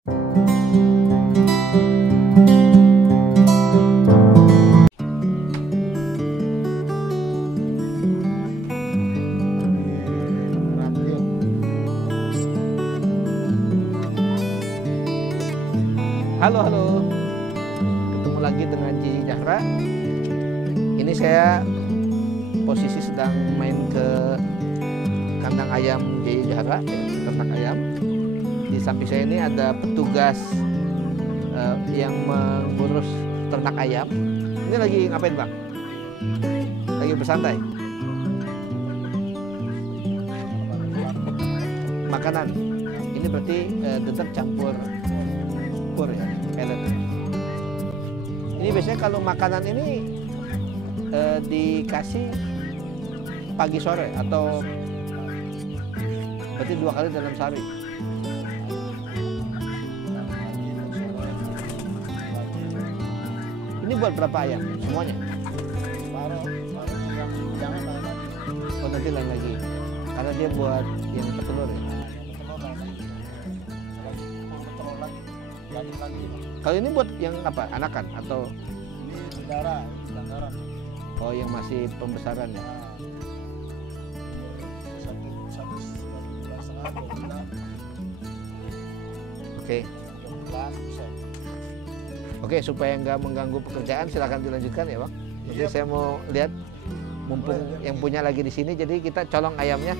Halo, halo. Ketemu lagi dengan Ji Zahra. Ini saya posisi sedang main ke kandang ayam Ji Zahra, ternak ayam. Di samping saya ini ada petugas yang mengurus ternak ayam. Ini lagi ngapain, Bang? Lagi bersantai. Makanan. Ini berarti dedek campur ya, pellet. Ini biasanya kalau makanan ini dikasih pagi sore atau berarti 2 kali dalam sehari. Ini buat berapa ayam semuanya? Oh, nanti lain lagi. Karena dia buat yang petelur ya. Kalau ini buat yang apa? Anakan atau ini darah. Oh, yang masih pembesaran ya. Oke. Oke, supaya nggak mengganggu pekerjaan, silakan dilanjutkan ya, Bang. Jadi saya mau lihat, mumpung yang punya lagi di sini, jadi kita colong ayamnya.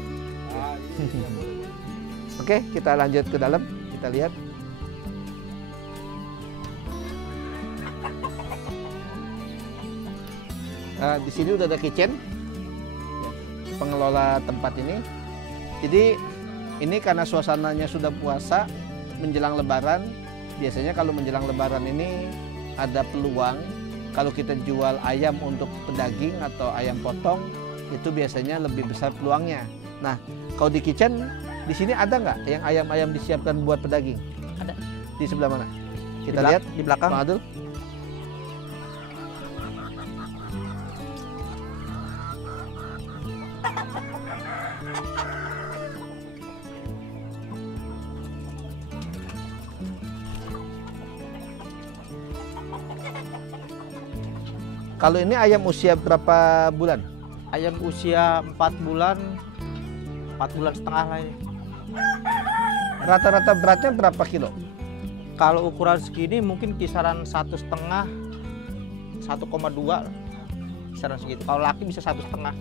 Oke, kita lanjut ke dalam, kita lihat. Di sini udah ada kitchen, pengelola tempat ini. Jadi ini karena suasananya sudah puasa menjelang Lebaran. Biasanya kalau menjelang Lebaran ini ada peluang kalau kita jual ayam untuk pedaging atau ayam potong, itu biasanya lebih besar peluangnya. Nah, kalau di kitchen di sini ada nggak yang ayam-ayam disiapkan buat pedaging? Ada. Di sebelah mana? Kita lihat di belakang. Bang Adul. Kalau ini ayam usia berapa bulan? Ayam usia 4 bulan, 4 bulan setengah lah ini. Rata-rata beratnya berapa kilo? Kalau ukuran segini mungkin kisaran 1,5, 1,2 kisaran segitu. Kalau laki bisa 1,5.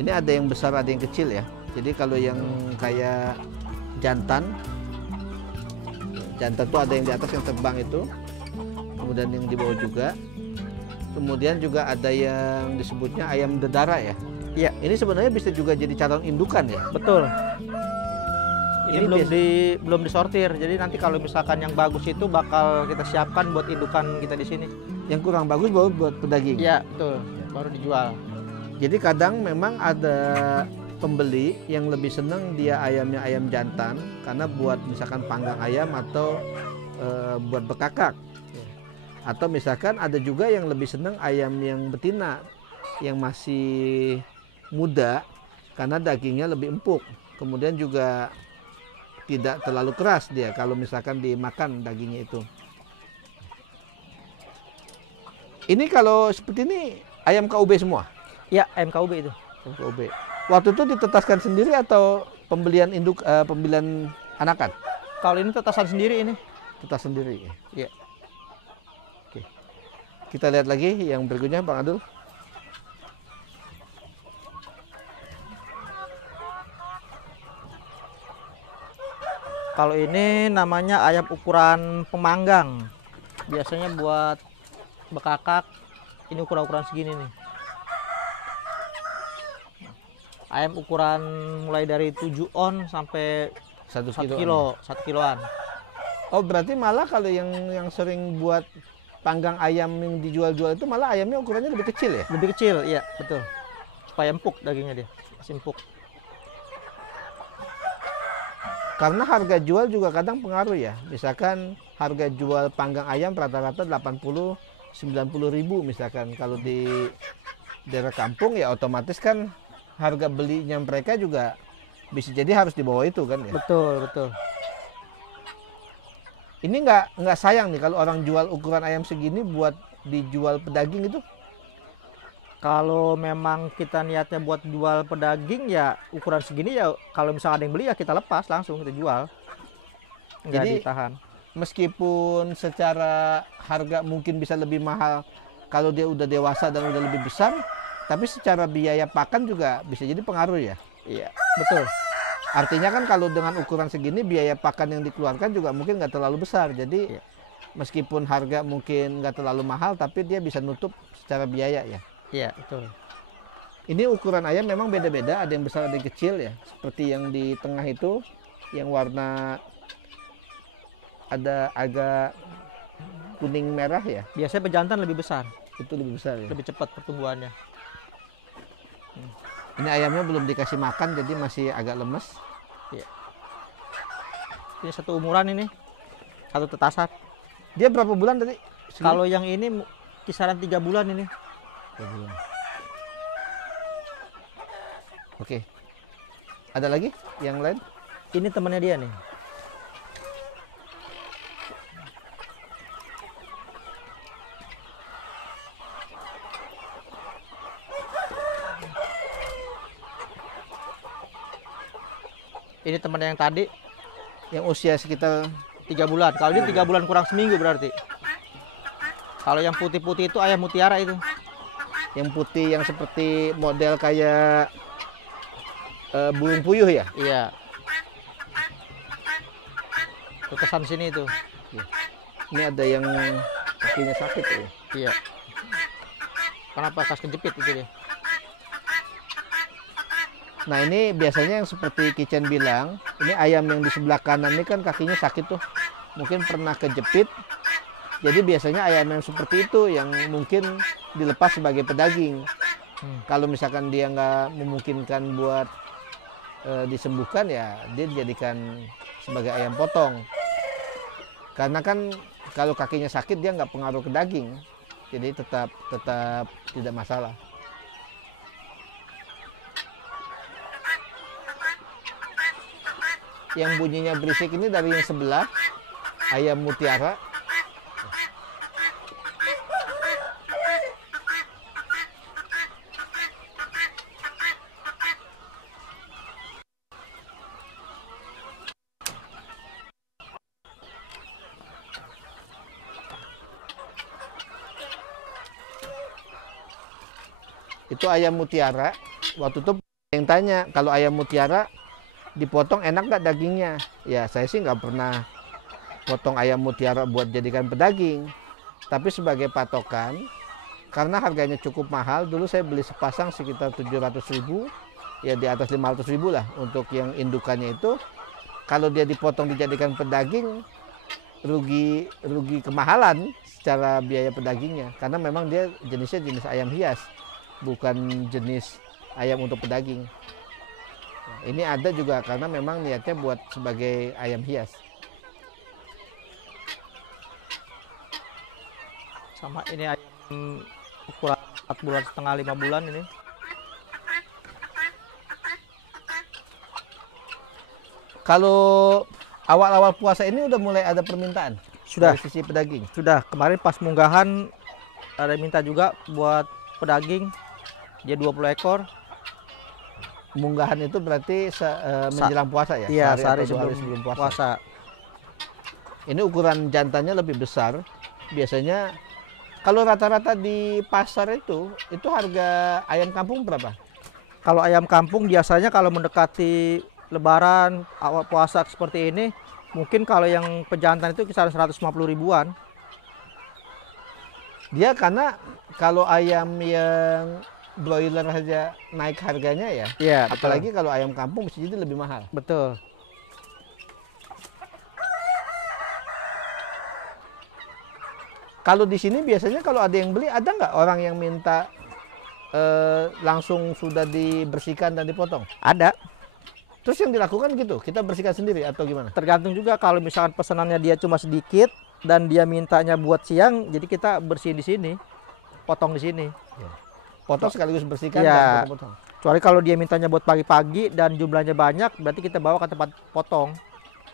Ini ada yang besar, ada yang kecil ya. Jadi kalau yang kayak jantan tuh ada yang di atas yang terbang itu, kemudian yang di bawah juga. Kemudian juga ada yang disebutnya ayam dedara ya. Iya, ini sebenarnya bisa juga jadi calon indukan ya. Betul. Ini Ini belum disortir. Jadi nanti kalau misalkan yang bagus itu bakal kita siapkan buat indukan kita di sini. Yang kurang bagus baru buat pedaging. Iya, betul. Baru dijual. Jadi kadang memang ada pembeli yang lebih senang dia ayamnya ayam jantan karena buat misalkan panggang ayam atau buat bekakak. Atau misalkan ada juga yang lebih senang ayam yang betina yang masih muda karena dagingnya lebih empuk. Kemudian juga tidak terlalu keras dia kalau misalkan dimakan dagingnya itu. Ini kalau seperti ini ayam KUB semua? Iya, ayam KUB itu. Ayam KUB. Waktu itu ditetaskan sendiri atau pembelian induk, pembelian anakan? Kalau ini tetasan sendiri ini. Tetas sendiri. Iya. Oke. Kita lihat lagi yang berikutnya, Bang Adul. Kalau ini namanya ayam ukuran pemanggang. Biasanya buat bekakak. Ini ukuran segini nih. Ayam ukuran mulai dari 7 on sampai 1 1 kiloan. Oh, berarti malah kalau yang sering buat panggang ayam yang dijual-jual itu malah ayamnya ukurannya lebih kecil ya? Lebih kecil, iya betul. Supaya empuk dagingnya dia, masih empuk. Karena harga jual juga kadang pengaruh ya. Misalkan harga jual panggang ayam rata-rata 80-90 ribu misalkan. Kalau di daerah kampung ya otomatis kan harga belinya mereka juga bisa jadi harus di bawah itu kan ya. Betul, betul. Ini nggak sayang nih kalau orang jual ukuran ayam segini buat dijual pedaging itu? Kalau memang kita niatnya buat jual pedaging ya ukuran segini ya, kalau misalnya ada yang beli ya kita lepas langsung kita jual, nggak Jadi ditahan. meskipun secara harga mungkin bisa lebih mahal kalau dia udah dewasa dan udah lebih besar, tapi secara biaya pakan juga bisa jadi pengaruh ya. Iya, betul. Artinya kan kalau dengan ukuran segini biaya pakan yang dikeluarkan juga mungkin nggak terlalu besar. Jadi Iya. meskipun harga mungkin nggak terlalu mahal, tapi dia bisa nutup secara biaya ya. Iya, betul. Ini ukuran ayam memang beda-beda, ada yang besar ada yang kecil ya. Seperti yang di tengah itu, yang warna ada agak kuning merah ya, Biasanya pejantan lebih besar, itu lebih besar ya. lebih cepat pertumbuhannya. Ini ayamnya belum dikasih makan jadi masih agak lemes. Ini satu umuran ini, satu tetasan. Dia berapa bulan tadi? Kalau yang ini kisaran 3 bulan ini. 3 bulan. Oke. Ada lagi yang lain? Ini temannya dia nih. Ini temannya yang tadi Yang usia sekitar 3 bulan. Kalau dia 3 bulan kurang seminggu berarti. Kalau yang putih-putih itu ayam mutiara itu. yang putih yang seperti model kayak burung puyuh ya. Iya. Tetesan sini itu. Ini ada yang kakinya sakit ya. Iya. Kenapa kas kejepit itu dia? Nah ini biasanya yang seperti Kitchen bilang, ini ayam yang di sebelah kanan ini kan kakinya sakit tuh, mungkin pernah kejepit. Jadi biasanya ayam yang seperti itu yang mungkin dilepas sebagai pedaging. Kalau misalkan dia nggak memungkinkan buat disembuhkan ya dia dijadikan sebagai ayam potong. Karena kan kalau kakinya sakit dia nggak pengaruh ke daging, jadi tetap tidak masalah. Yang bunyinya berisik ini dari yang sebelah, ayam mutiara. Itu ayam mutiara. Waktu itu yang tanya, kalau ayam mutiara dipotong enak nggak dagingnya? Ya saya sih nggak pernah potong ayam mutiara buat jadikan pedaging. Tapi sebagai patokan, karena harganya cukup mahal, dulu saya beli sepasang sekitar 700.000, ya di atas 500.000 lah untuk yang indukannya itu. Kalau dia dipotong dijadikan pedaging, rugi kemahalan secara biaya pedagingnya, karena memang dia jenisnya jenis ayam hias, bukan jenis ayam untuk pedaging. Ini ada juga karena memang niatnya buat sebagai ayam hias. Sama ini ayam ukuran 4 bulan setengah 5 bulan ini. Kalau awal-awal puasa ini udah mulai ada permintaan? Sudah. Dari sisi pedaging? Sudah, kemarin pas munggahan ada yang minta juga buat pedaging. Dia 20 ekor. Munggahan itu berarti menjelang puasa ya? Iya, sehari atau 2 hari sebelum puasa. puasa. Ini ukuran jantannya lebih besar. Biasanya kalau rata-rata di pasar itu harga ayam kampung berapa? Kalau ayam kampung biasanya kalau mendekati Lebaran, awal puasa seperti ini, mungkin kalau yang pejantan itu kisaran 150 ribuan. Dia karena kalau ayam yang broiler saja naik harganya ya. Iya, Apalagi kalau ayam kampung bisa jadi lebih mahal. betul. Kalau di sini biasanya kalau ada yang beli, ada nggak orang yang minta langsung sudah dibersihkan dan dipotong? Ada. Terus yang dilakukan gitu, kita bersihkan sendiri atau gimana? Tergantung juga kalau misalkan pesanannya dia cuma sedikit dan dia mintanya buat siang, jadi kita bersihin di sini, potong di sini. Potong sekaligus bersihkan Iya. dan potong. Kecuali kalau dia mintanya buat pagi-pagi dan jumlahnya banyak, berarti kita bawa ke tempat potong.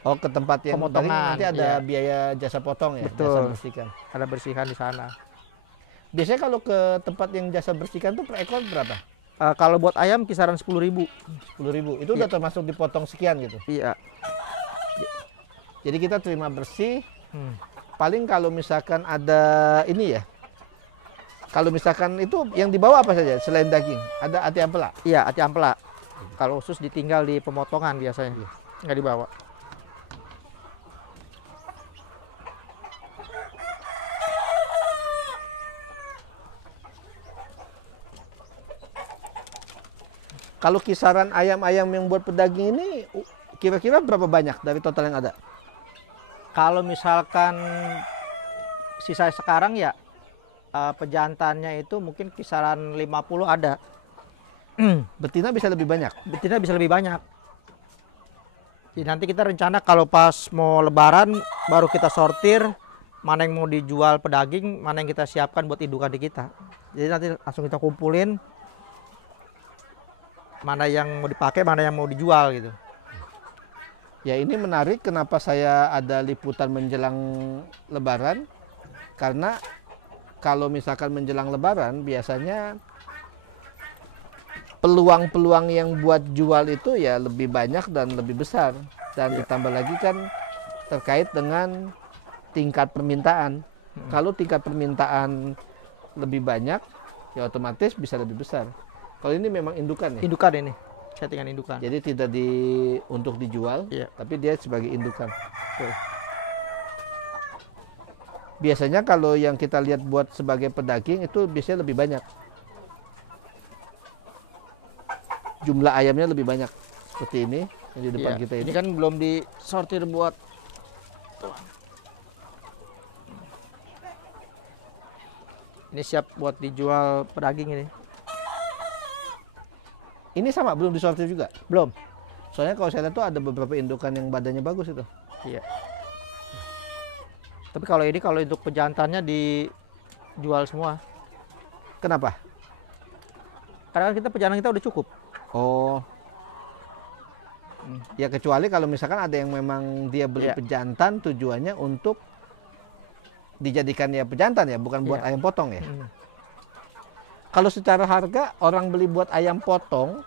Oh, ke tempat yang berarti Pemotongan, nanti ada iya. biaya jasa potong ya, Betul. jasa bersihkan. Ada bersihkan di sana. Biasanya kalau ke tempat yang jasa bersihkan tuh per ekor berapa? Kalau buat ayam kisaran 10.000. 10.000. Itu udah termasuk dipotong sekian gitu. Iya. Jadi kita terima bersih. Hmm. Paling kalau misalkan ada ini ya. Kalau misalkan itu yang dibawa apa saja selain daging? Ada ati ampela. Iya, ati ampela. Kalau usus ditinggal di pemotongan biasanya. Iya. Nggak dibawa. Kalau kisaran ayam-ayam yang buat pedaging ini kira-kira berapa banyak dari total yang ada? Kalau misalkan sisa sekarang ya pejantannya itu mungkin kisaran 50 ada. Betina bisa lebih banyak. Betina bisa lebih banyak. Jadi nanti kita rencana kalau pas mau lebaran baru kita sortir mana yang mau dijual pedaging, mana yang kita siapkan buat indukan di kita. Jadi nanti langsung kita kumpulin mana yang mau dipakai, mana yang mau dijual gitu. Ya ini menarik kenapa saya ada liputan menjelang lebaran. Karena kalau misalkan menjelang lebaran biasanya peluang-peluang yang buat jual itu ya lebih banyak dan lebih besar. Dan ditambah lagi kan terkait dengan tingkat permintaan. Kalau tingkat permintaan lebih banyak ya otomatis bisa lebih besar. Kalau ini memang indukan ya? Indukan ini, settingan indukan. Jadi tidak untuk dijual, Iya. tapi dia sebagai indukan. Tuh. Biasanya kalau yang kita lihat buat sebagai pedaging itu biasanya lebih banyak. Jumlah ayamnya lebih banyak. Seperti ini, yang di depan Iya. kita ini. Ini kan belum disortir buat ini siap buat dijual pedaging ini. Ini sama, belum disortir juga. Belum. Soalnya kalau saya lihat tuh ada beberapa indukan yang badannya bagus itu. Iya. Tapi kalau ini kalau untuk pejantannya dijual semua. Kenapa? Karena kan kita pejantan kita udah cukup. Oh. Ya kecuali kalau misalkan ada yang memang dia beli Iya. pejantan tujuannya untuk dijadikan ya pejantan ya, bukan buat Iya. ayam potong ya. Hmm. Kalau secara harga orang beli buat ayam potong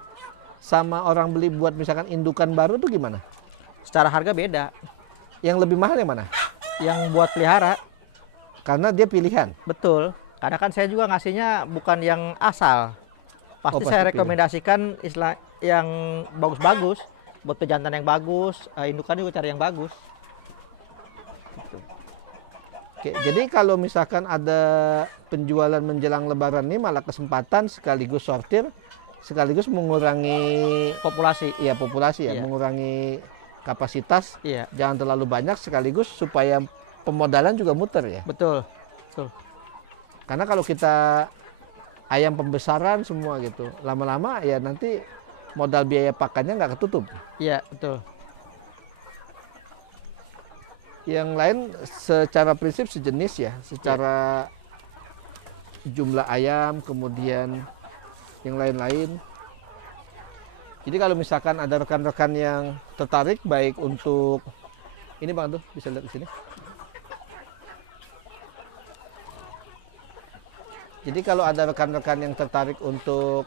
sama orang beli buat misalkan indukan baru tuh gimana? Secara harga beda. Yang lebih mahal yang mana? Yang buat pelihara, Karena dia pilihan. betul. Karena kan saya juga ngasihnya bukan yang asal. Pasti pasti saya pilih. rekomendasikan istilah yang bagus-bagus. Buat pejantan yang bagus, indukan juga cari yang bagus. Oke, jadi kalau misalkan ada penjualan menjelang lebaran ini malah kesempatan sekaligus sortir, sekaligus mengurangi Populasi. populasi ya, Iya. mengurangi kapasitas, Iya, jangan terlalu banyak sekaligus supaya pemodalan juga muter ya. betul. Karena kalau kita ayam pembesaran semua gitu, lama-lama ya nanti modal biaya pakannya nggak ketutup. Iya, betul. Yang lain secara prinsip sejenis ya, secara jumlah ayam, kemudian yang lain-lain. Jadi kalau misalkan ada rekan-rekan yang tertarik baik untuk ini Bang tuh bisa lihat di sini. Jadi kalau ada rekan-rekan yang tertarik untuk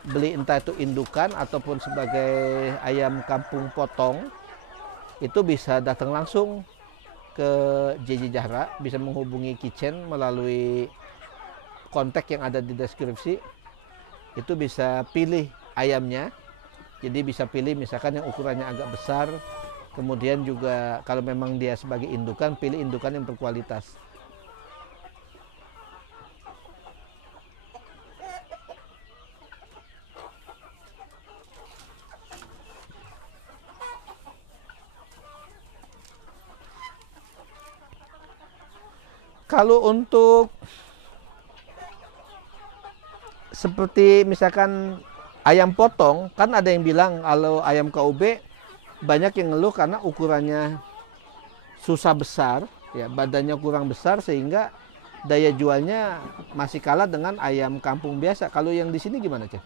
beli entah itu indukan ataupun sebagai ayam kampung potong, itu bisa datang langsung ke JJ Jahra, bisa menghubungi Kitchen melalui kontak yang ada di deskripsi. Itu bisa pilih ayamnya, jadi bisa pilih misalkan yang ukurannya agak besar, kemudian juga kalau memang dia sebagai indukan, pilih indukan yang berkualitas. Kalau untuk seperti misalkan ayam potong, kan ada yang bilang kalau ayam KUB banyak yang ngeluh karena ukurannya susah besar, ya badannya kurang besar sehingga daya jualnya masih kalah dengan ayam kampung biasa. Kalau yang di sini gimana, Cek?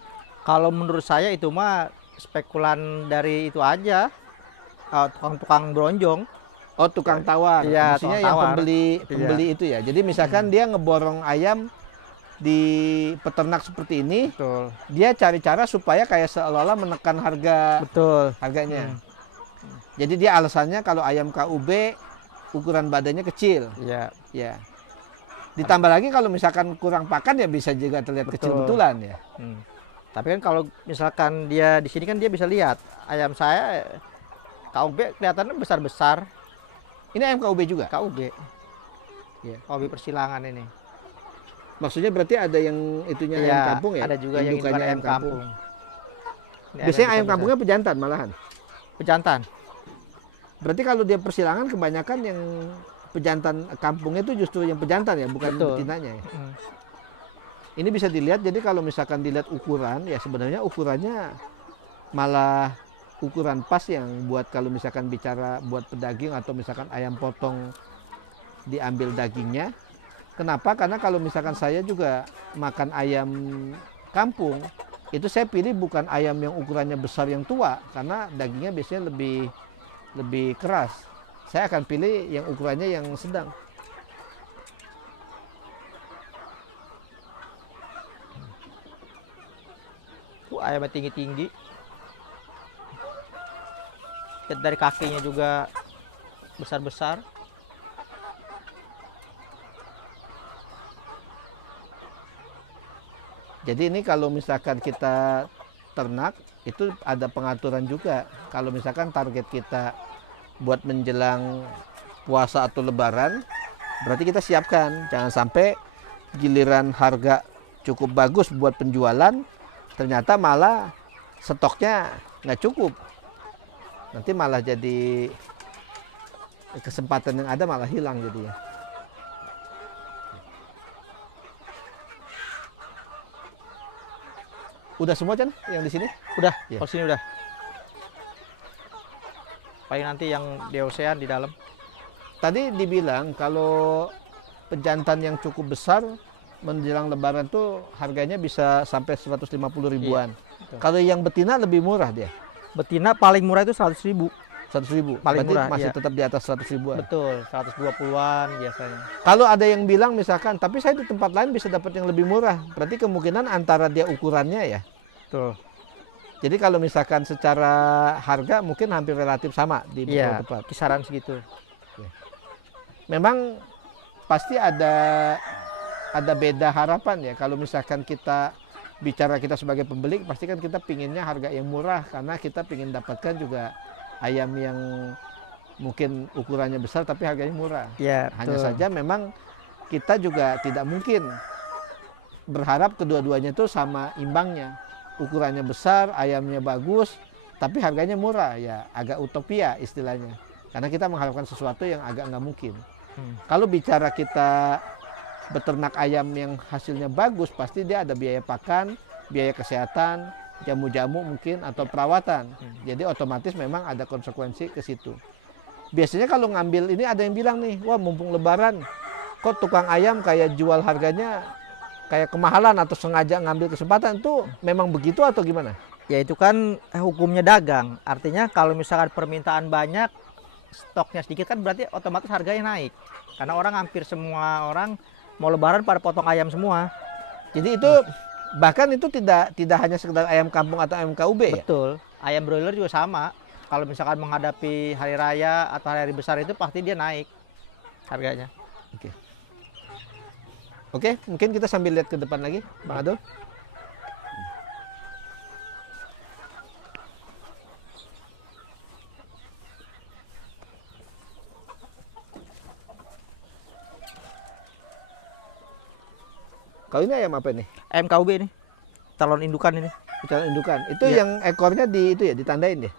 Kalau menurut saya itu mah spekulan dari itu aja. tukang beronjong. Oh, tukang tawar. Iya, Maksudnya tukang yang tawar. pembeli itu ya. Jadi misalkan dia ngeborong ayam di peternak seperti ini, Betul. dia cari cara supaya kayak seolah-olah menekan Betul. harganya. Jadi dia alasannya kalau ayam KUB ukuran badannya kecil. Iya. Ya. Ditambah lagi kalau misalkan kurang pakan ya bisa juga terlihat kecil Betul. betulan ya. Tapi kan kalau misalkan dia di sini kan dia bisa lihat ayam saya KUB kelihatannya besar-besar. Ini ayam KUB juga. KUB. Ya. KUB persilangan ini. Maksudnya berarti ada yang itunya Iya, ayam kampung ya? ada juga yang Indukannya indukan ayam kampung. Ini Biasanya ayam bisa-bisa. kampungnya pejantan malahan. Pejantan. Berarti kalau dia persilangan kebanyakan yang pejantan kampungnya itu justru yang pejantan ya, bukan Betul. betinanya ya. Ini bisa dilihat, jadi kalau misalkan dilihat ukuran, ya sebenarnya ukurannya malah ukuran pas yang buat kalau misalkan bicara buat pedaging atau misalkan ayam potong diambil dagingnya. Kenapa? Karena kalau misalkan saya juga makan ayam kampung, itu saya pilih bukan ayam yang ukurannya besar yang tua, karena dagingnya biasanya lebih keras. Saya akan pilih yang ukurannya yang sedang. Ayamnya tinggi-tinggi. Lihat dari kakinya juga besar-besar. Jadi ini kalau misalkan kita ternak, itu ada pengaturan juga. Kalau misalkan target kita buat menjelang puasa atau lebaran, berarti kita siapkan. Jangan sampai giliran harga cukup bagus buat penjualan, ternyata malah stoknya nggak cukup. Nanti malah jadi kesempatan yang ada malah hilang jadinya. Udah semua Chan yang di sini? Udah, Iya. kalau sini udah. Paling nanti yang di ocean di dalam. Tadi dibilang kalau pejantan yang cukup besar menjelang lebaran tuh harganya bisa sampai 150 ribuan. betul. Kalau yang betina lebih murah dia, Betina paling murah itu 100.000. 100 ribu. Paling Berarti murah, masih iya. tetap di atas 100 ribuan. Betul, 120-an biasanya. Kalau ada yang bilang misalkan, tapi saya di tempat lain bisa dapat yang lebih murah. Berarti kemungkinan antara dia ukurannya ya. Betul. Jadi kalau misalkan secara harga mungkin hampir relatif sama di beberapa Iya, tempat. kisaran segitu. Memang pasti ada beda harapan ya. Kalau misalkan kita bicara kita sebagai pembeli, pasti kan kita pinginnya harga yang murah karena kita pingin dapatkan juga ayam yang mungkin ukurannya besar tapi harganya murah. Iya, Hanya betul. saja memang kita juga tidak mungkin berharap kedua-duanya itu sama imbangnya. Ukurannya besar, ayamnya bagus, tapi harganya murah, ya agak utopia istilahnya. Karena kita mengharapkan sesuatu yang agak nggak mungkin. Kalau bicara kita beternak ayam yang hasilnya bagus, pasti dia ada biaya pakan, biaya kesehatan, jamu-jamu mungkin atau perawatan. Jadi otomatis memang ada konsekuensi ke situ. Biasanya kalau ngambil ini ada yang bilang nih, wah mumpung lebaran, kok tukang ayam kayak jual harganya kayak kemahalan atau sengaja ngambil kesempatan, itu memang begitu atau gimana? Ya itu kan hukumnya dagang. Artinya kalau misalkan permintaan banyak, stoknya sedikit kan berarti otomatis harganya naik. Karena orang hampir semua orang mau lebaran pada potong ayam semua. Jadi itu bahkan itu tidak hanya sekedar ayam kampung atau ayam KUB ya? Betul. Ayam broiler juga sama. Kalau misalkan menghadapi hari raya atau hari besar itu pasti dia naik harganya. Oke, mungkin kita sambil lihat ke depan lagi, Bang Adul. Kalau ini ayam apa nih? Ayam KUB ini. Calon indukan ini. Calon indukan. Itu Iya. yang ekornya di itu ya, ditandain ya?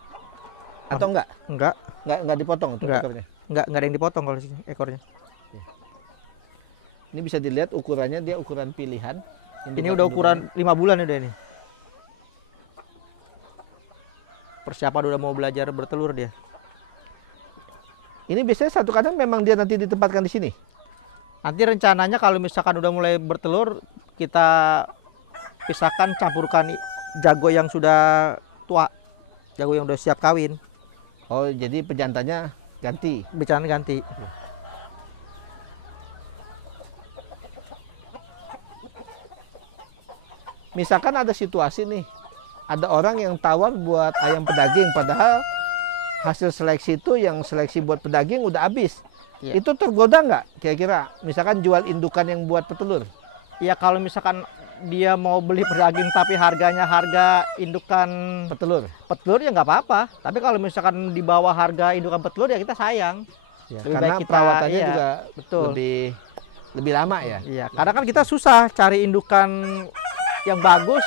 Atau enggak? Enggak, Dipotong tuh Enggak. ekornya. enggak ada yang dipotong kalau sini ekornya. Ini bisa dilihat ukurannya, dia ukuran pilihan. Ini udah ukuran 5 bulan udah ini. Persiapan udah mau belajar bertelur dia. Ini biasanya satu kandang memang dia nanti ditempatkan di sini. Nanti rencananya kalau misalkan udah mulai bertelur, kita pisahkan, campurkan jago yang sudah tua, jago yang udah siap kawin. Oh, jadi pejantannya ganti. Becantan ganti. Misalkan ada situasi nih, ada orang yang tawar buat ayam pedaging, padahal hasil seleksi itu yang seleksi buat pedaging udah habis. Iya. Itu tergoda nggak kira-kira? Misalkan jual indukan yang buat petelur. Ya kalau misalkan dia mau beli pedaging tapi harganya harga indukan Petelur. petelur ya nggak apa-apa. Tapi kalau misalkan di bawah harga indukan petelur ya kita sayang. Ya, Lebih karena baik kita, perawatannya iya, juga betul. lebih lama ya. Iya, kadang kan kita susah cari indukan yang bagus.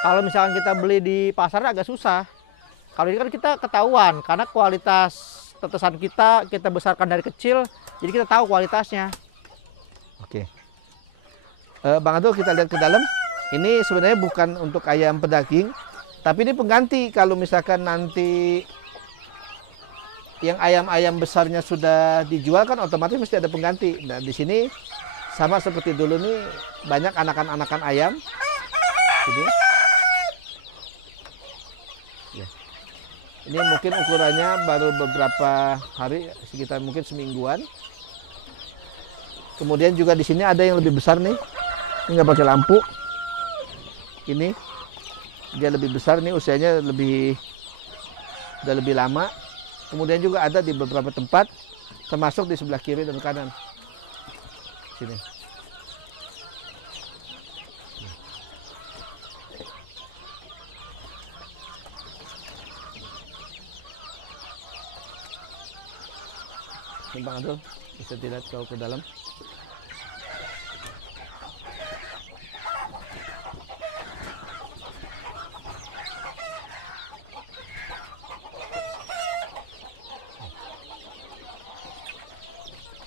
Kalau misalkan kita beli di pasar agak susah. Kalau ini kan kita ketahuan karena kualitas tetesan kita besarkan dari kecil, jadi kita tahu kualitasnya. Oke. Bang Adul, kita lihat ke dalam. Ini sebenarnya bukan untuk ayam pedaging, tapi ini pengganti kalau misalkan nanti yang ayam-ayam besarnya sudah dijual kan otomatis mesti ada pengganti. Nah, di sini sama seperti dulu nih, banyak anakan-anakan ayam. Ini. Ya. Ini mungkin ukurannya baru beberapa hari, sekitar mungkin semingguan. Kemudian juga di sini ada yang lebih besar nih. Ini nggak pakai lampu. Ini dia lebih besar nih, usianya udah lebih lama. Kemudian juga ada di beberapa tempat, termasuk di sebelah kiri dan kanan. Sini. Ini Bang Adul, bisa dilihat kalau ke dalam.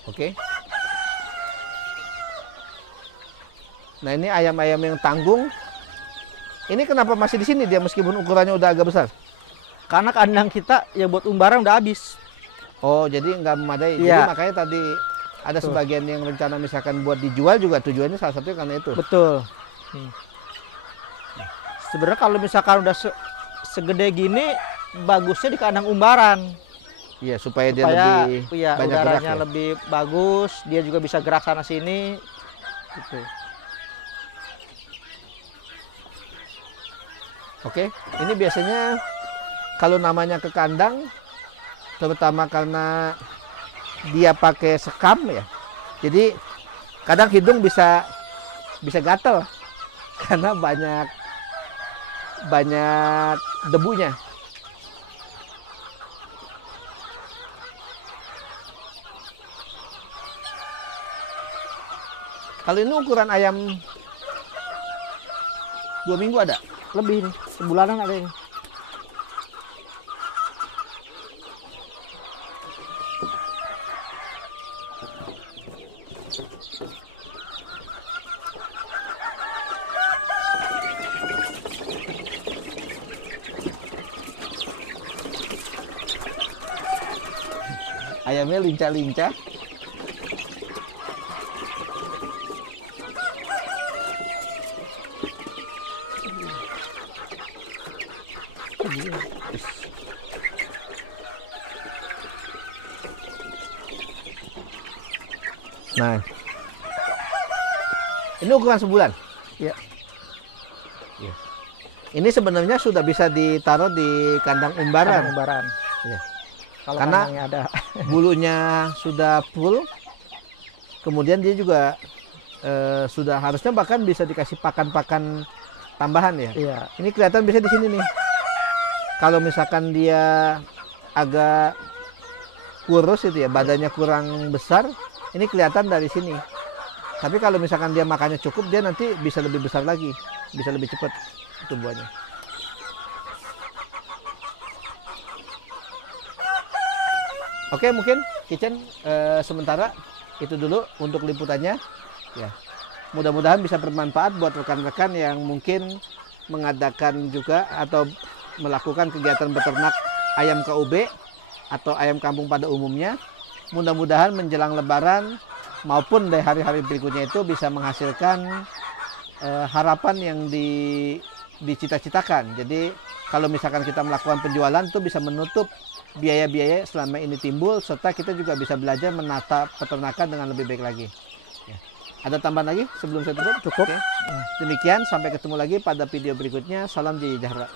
Oke. Nah, ini ayam-ayam yang tanggung. Ini kenapa masih di sini dia meskipun ukurannya udah agak besar? Karena kandang kita ya buat umbaran udah habis. Oh, jadi nggak memadai. Jadi Iya. makanya tadi ada Betul. sebagian yang rencana misalkan buat dijual juga tujuannya salah satunya karena itu. Betul. Sebenarnya kalau misalkan udah segede gini, bagusnya di kandang umbaran. Iya, supaya dia Supaya lebih ya, banyak gerak udaranya ya. lebih bagus, dia juga bisa gerak sana sini. Gitu. Oke, ini biasanya kalau namanya ke kandang, terutama karena dia pakai sekam ya, jadi kadang hidung bisa gatel karena banyak debunya. Kalau ini ukuran ayam 2 minggu ada. Lebih nih, sebulanan ada ini. Ayamnya lincah-lincah. Nah, ini ukuran sebulan. Ya. Ya. Ini sebenarnya sudah bisa ditaruh di kandang Kandang umbaran. umbaran. Ya. Kalau Karena kandangnya ada. Bulunya sudah full. Kemudian dia juga sudah harusnya bahkan bisa dikasih pakan-pakan tambahan ya. Iya. Ini kelihatan bisa di sini nih. Kalau misalkan dia agak kurus itu ya, badannya kurang besar, ini kelihatan dari sini. Tapi kalau misalkan dia makannya cukup, dia nanti bisa lebih besar lagi, bisa lebih cepat tumbuhannya. Oke, mungkin Kitchen sementara itu dulu untuk liputannya. Ya, mudah-mudahan bisa bermanfaat buat rekan-rekan yang mungkin mengadakan juga atau melakukan kegiatan beternak ayam KUB atau ayam kampung pada umumnya. Mudah-mudahan menjelang Lebaran maupun dari hari-hari berikutnya itu bisa menghasilkan harapan yang dicita-citakan. Jadi kalau misalkan kita melakukan penjualan itu bisa menutup biaya-biaya selama ini timbul, serta kita juga bisa belajar menata peternakan dengan lebih baik lagi. Ya. Ada tambahan lagi sebelum saya tutup? Cukup. Oke. Demikian, sampai ketemu lagi pada video berikutnya. Salam sejahtera.